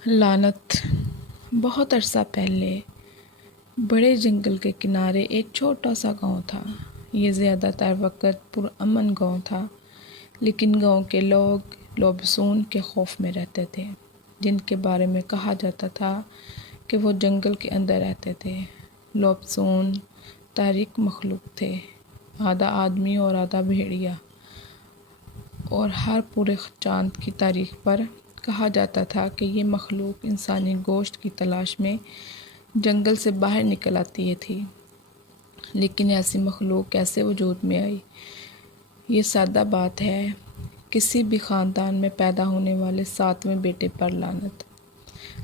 لعنت۔ بہت عرصہ پہلے بڑے جنگل کے کنارے ایک چھوٹا سا گاؤں تھا۔ یہ زیادہ تر وقت پرامن گاؤں تھا، لیکن گاؤں کے لوگ لوبسون کے خوف میں رہتے تھے، جن کے بارے میں کہا جاتا تھا کہ وہ جنگل کے اندر رہتے تھے۔ لوبسون تاریک مخلوق تھے، آدھا آدمی اور آدھا بھیڑیا، اور ہر پورے چاند کی تاریخ پر کہا جاتا تھا کہ یہ مخلوق انسانی گوشت کی تلاش میں جنگل سے باہر نکل آتی تھی۔ لیکن ایسی مخلوق کیسے وجود میں آئی؟ یہ سادہ بات ہے، کسی بھی خاندان میں پیدا ہونے والے 7ویں بیٹے پر لعنت۔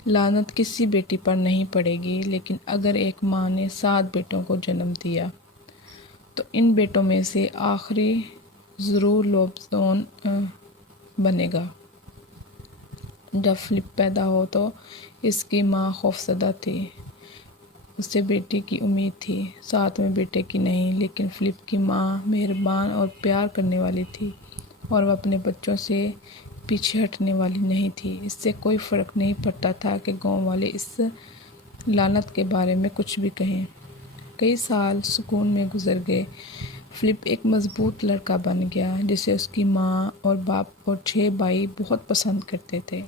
لعنت کسی بیٹی پر نہیں پڑے گی، لیکن اگر ایک ماں نے 7 بیٹوں کو جنم دیا تو ان بیٹوں میں سے آخری ضرور لوبسون بنے گا۔ جب فلپ پیدا ہو تو اس کی ماں خوفزدہ تھی۔ اسے بیٹی کی امید تھی، 7ویں بیٹے کی نہیں، لیکن فلپ کی ماں مہربان اور پیار کرنے والی تھی، اور وہ اپنے بچوں سے پیچھے ہٹنے والی نہیں تھی۔ اس سے کوئی فرق نہیں پڑتا تھا کہ گاؤں والے اس لعنت کے بارے میں کچھ بھی کہیں۔ کئی سال سکون میں گزر گئے۔ فلپ ایک مضبوط لڑکا بن گیا، جسے اس کی ماں اور باپ اور 6 بھائی بہت پسند کرتے تھے۔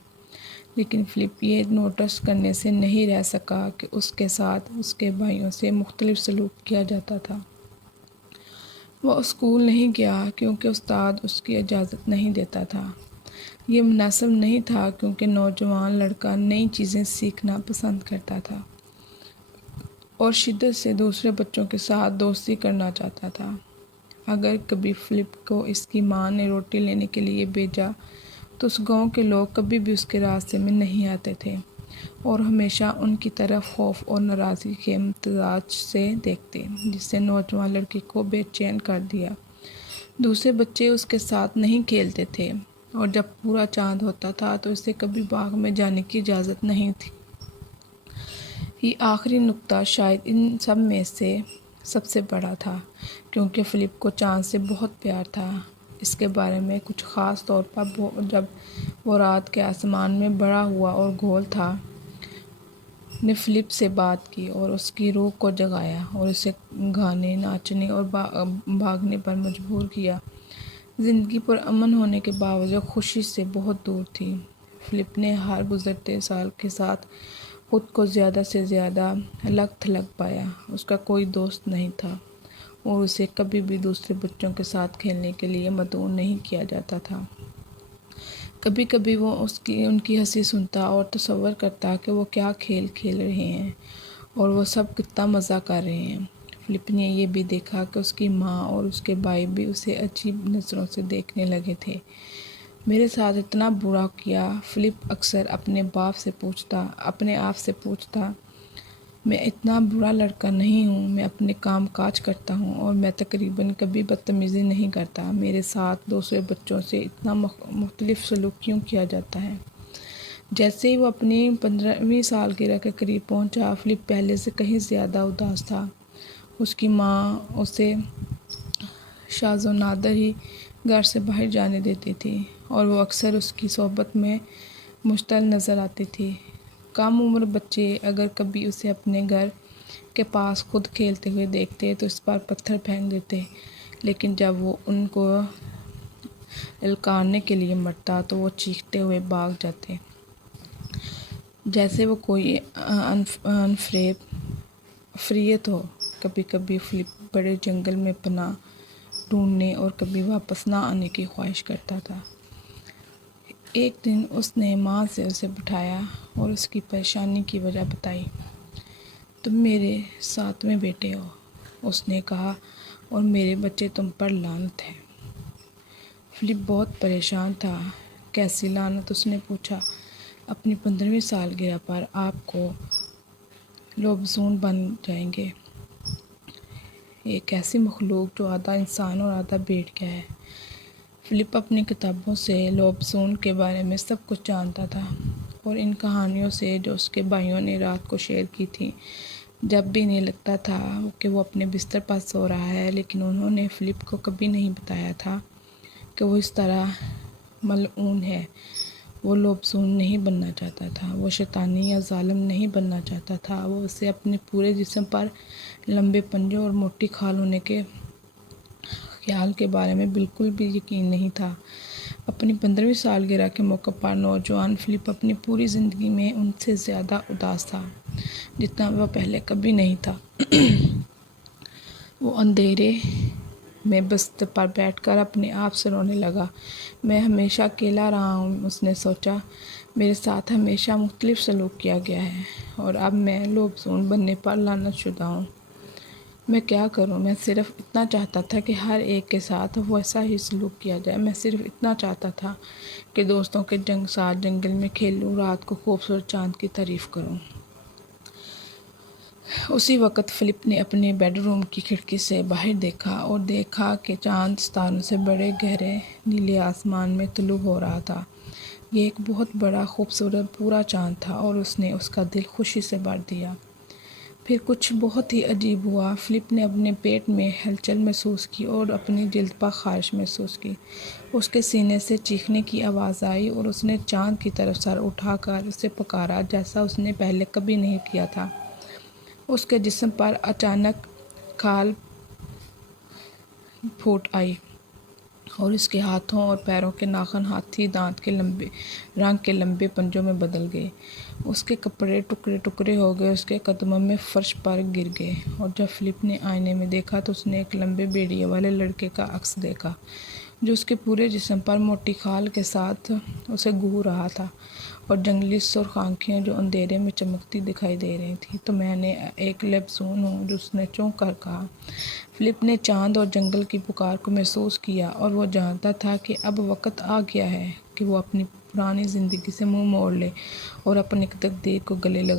لیکن فلپ یہ نوٹس کرنے سے نہیں رہ سکا کہ اس کے ساتھ اس کے بھائیوں سے مختلف سلوک کیا جاتا تھا۔ وہ اسکول نہیں گیا کیونکہ استاد اس کی اجازت نہیں دیتا تھا۔ یہ مناسب نہیں تھا کیونکہ نوجوان لڑکا نئی چیزیں سیکھنا پسند کرتا تھا اور شدت سے دوسرے بچوں کے ساتھ دوستی کرنا چاہتا تھا۔ اگر کبھی فلپ کو اس کی ماں نے روٹی لینے کے لیے بھیجا تو اس گاؤں کے لوگ کبھی بھی اس کے راستے میں نہیں آتے تھے اور ہمیشہ ان کی طرف خوف اور ناراضگی کے امتزاج سے دیکھتے، جس سے نوجوان لڑکی کو بے چین کر دیا۔ دوسرے بچے اس کے ساتھ نہیں کھیلتے تھے، اور جب پورا چاند ہوتا تھا تو اسے کبھی باغ میں جانے کی اجازت نہیں تھی۔ یہ آخری نکتہ شاید ان سب میں سے سب سے بڑا تھا، کیونکہ فلپ کو چاند سے بہت پیار تھا۔ اس کے بارے میں کچھ خاص طور پر جب وہ رات کے آسمان میں بڑا ہوا اور گول تھا، نے فلپ سے بات کی اور اس کی روح کو جگایا اور اسے گانے، ناچنے اور بھاگنے پر مجبور کیا۔ زندگی پرامن ہونے کے باوجود خوشی سے بہت دور تھی۔ فلپ نے ہر گزرتے سال کے ساتھ خود کو زیادہ سے زیادہ الگ تھلگ پایا۔ اس کا کوئی دوست نہیں تھا اور اسے کبھی بھی دوسرے بچوں کے ساتھ کھیلنے کے لیے مدعو نہیں کیا جاتا تھا۔ کبھی کبھی وہ ان کی ہنسی سنتا اور تصور کرتا کہ وہ کیا کھیل کھیل رہے ہیں اور وہ سب کتنا مزہ کر رہے ہیں۔ فلپ نے یہ بھی دیکھا کہ اس کی ماں اور اس کے بھائی بھی اسے عجیب نظروں سے دیکھنے لگے تھے۔ میرے ساتھ اتنا برا کیا؟ فلپ اکثر اپنے آپ سے پوچھتا، میں اتنا برا لڑکا نہیں ہوں، میں اپنے کام کاج کرتا ہوں اور میں تقریباً کبھی بدتمیزی نہیں کرتا، میرے ساتھ دوسرے بچوں سے اتنا مختلف سلوک کیوں کیا جاتا ہے؟ جیسے ہی وہ اپنی 15ویں سالگرہ کے قریب پہنچا، فلپ پہلے سے کہیں زیادہ اداس تھا۔ اس کی ماں اسے شاذ و نادر ہی گھر سے باہر جانے دیتی تھی اور وہ اکثر اس کی صحبت میں مشتعل نظر آتی تھی۔ کم عمر بچے اگر کبھی اسے اپنے گھر کے پاس خود کھیلتے ہوئے دیکھتے تو اس پر پتھر پھینک دیتے، لیکن جب وہ ان کو للکارنے کے لیے مرتا تو وہ چیختے ہوئے بھاگ جاتے، جیسے وہ کوئی عفریت ہو۔ کبھی کبھی فلپ بڑے جنگل میں پناہ ڈھونڈنے اور کبھی واپس نہ آنے کی خواہش کرتا تھا۔ ایک دن اس نے ماں سے اسے بٹھایا اور اس کی پریشانی کی وجہ بتائی۔ تم میرے 7ویں بیٹے ہو، اس نے کہا، اور میرے بچے تم پر لعنت ہے۔ فلپ بہت پریشان تھا۔ کیسی لعنت؟ اس نے پوچھا۔ اپنی 15ویں سالگرہ پر آپ کو لوبسون بن جائیں گے، ایک ایسی مخلوق جو آدھا انسان اور آدھا بھیڑیا ہے۔ فلپ اپنی کتابوں سے لوبسون کے بارے میں سب کچھ جانتا تھا اور ان کہانیوں سے جو اس کے بھائیوں نے رات کو شیئر کی تھیں۔ جب بھی انہیں لگتا تھا کہ وہ اپنے بستر پر سو رہا ہے، لیکن انہوں نے فلپ کو کبھی نہیں بتایا تھا کہ وہ اس طرح ملعون ہے۔ وہ لوبسون نہیں بننا چاہتا تھا، وہ شیطانی یا ظالم نہیں بننا چاہتا تھا، وہ اسے اپنے پورے جسم پر لمبے پنجوں اور موٹی کھال ہونے کے خیال کے بارے میں بالکل بھی یقین نہیں تھا۔ اپنی 15ویں سالگرہ کے موقع پر نوجوان فلپ اپنی پوری زندگی میں ان سے زیادہ اداس تھا جتنا وہ پہلے کبھی نہیں تھا۔ وہ اندھیرے میں بستر پر بیٹھ کر اپنے آپ سے رونے لگا۔ میں ہمیشہ اکیلا رہا ہوں، اس نے سوچا، میرے ساتھ ہمیشہ مختلف سلوک کیا گیا ہے اور اب میں لوبسون بننے پر لعنت شدہ ہوں۔ میں کیا کروں؟ میں صرف اتنا چاہتا تھا کہ ہر ایک کے ساتھ ویسا ہی سلوک کیا جائے۔ میں صرف اتنا چاہتا تھا کہ دوستوں کے ساتھ جنگل میں کھیلوں، رات کو خوبصورت چاند کی تعریف کروں۔ اسی وقت فلپ نے اپنے بیڈ روم کی کھڑکی سے باہر دیکھا اور دیکھا کہ چاند ستاروں سے بڑے گہرے نیلے آسمان میں طلوع ہو رہا تھا۔ یہ ایک بہت بڑا، خوبصورت پورا چاند تھا اور اس نے اس کا دل خوشی سے بھر دیا۔ پھر کچھ بہت ہی عجیب ہوا۔ فلپ نے اپنے پیٹ میں ہلچل محسوس کی اور اپنی جلد پر خارش محسوس کی۔ اس کے سینے سے چیخنے کی آواز آئی اور اس نے چاند کی طرف سر اٹھا کر اسے پکارا جیسا اس نے پہلے کبھی نہیں کیا تھا۔ اس کے جسم پر اچانک کھال پھوٹ آئی اور اس کے ہاتھوں اور پیروں کے ناخن ہاتھی دانت کے رنگ کے لمبے پنجوں میں بدل گئے۔ اس کے کپڑے ٹکڑے ٹکڑے ہو گئے، اس کے قدموں میں فرش پر گر گئے اور جب فلپ نے آئینے میں دیکھا تو اس نے ایک لمبے بیڑیے والے لڑکے کا عکس دیکھا جو اس کے پورے جسم پر موٹی کھال کے ساتھ اسے گھور رہا تھا اور جنگلی سرخ آنکھیں جو اندھیرے میں چمکتی دکھائی دے رہی تھیں۔ تو میں ایک لوبسون ہوں، اس نے چونک کر کہا۔ فلپ نے چاند اور جنگل کی پکار کو محسوس کیا اور وہ جانتا تھا کہ اب وقت آ گیا ہے کہ وہ اپنی پرانی زندگی سے منہ موڑ لے اور اپنی تقدیر کو گلے لگائے۔